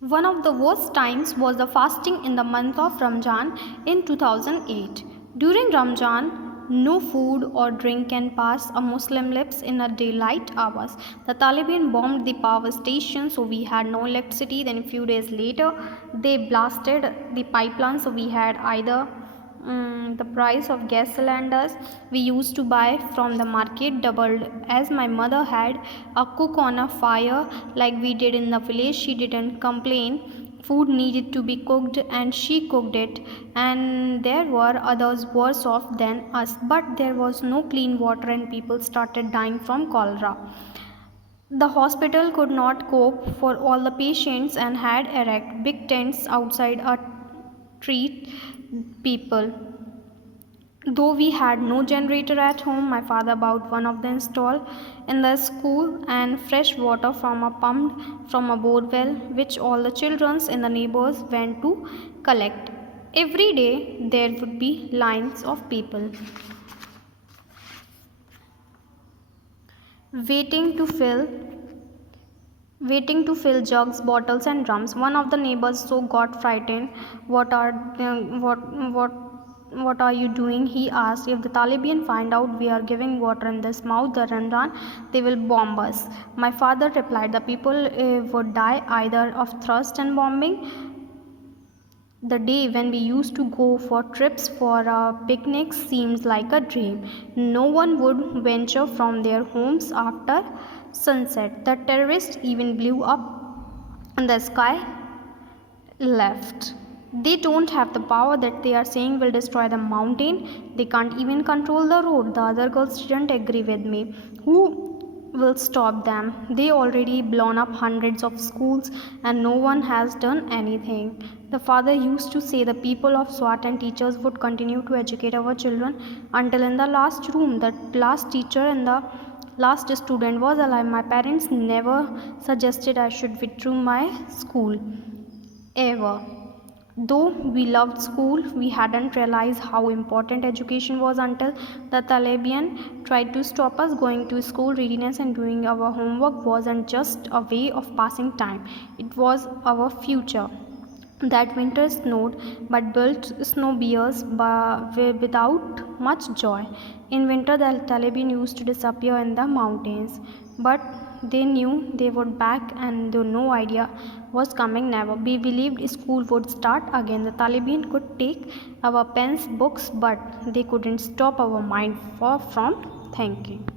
One of the worst times was the fasting in the month of Ramjan in 2008. During Ramjan, no food or drink can pass a Muslim lips in a daylight hours. The Taliban bombed the power station, so we had no electricity. Then a few days later, they blasted the pipeline, so we had either the price of gas cylinders we used to buy from the market doubled. As my mother had a cook on a fire like we did in the village, she didn't complain. Food needed to be cooked and she cooked it, and there were others worse off than us, but there was no clean water and people started dying from cholera. The hospital could not cope for all the patients and had erect big tents outside a treat people. Though we had no generator at home, my father bought one of them installed in the school and fresh water from a pumped from a bore well, which all the children in the neighbors went to collect. Every day there would be lines of people waiting to fill waiting to fill jugs, bottles, and drums. One of the neighbors so got frightened. What are you doing? He asked. If the Taliban find out we are giving water in this mouth, the Ranjan, they will bomb us. My father replied, the people would die either of thirst and bombing. The day when we used to go for trips for picnics seems like a dream. No one would venture from their homes after sunset. The terrorists even blew up in the sky left. They don't have the power that they are saying will destroy the mountain. They can't even control the road. The other girls didn't agree with me. Who will stop them? They already blown up hundreds of schools and no one has done anything. The father used to say the people of SWAT and teachers would continue to educate our children until in the last room, the last teacher and the last student was alive. My parents never suggested I should withdraw my school ever. Though we loved school, we hadn't realized how important education was until the Taliban tried to stop us going to school. Readiness and doing our homework wasn't just a way of passing time, it was our future. That winter snowed, but built snow bears without much joy. In winter, the Taliban used to disappear in the mountains, but they knew they would back and no idea was coming never. We believed school would start again. The Taliban could take our pens, books, but they couldn't stop our mind from thinking.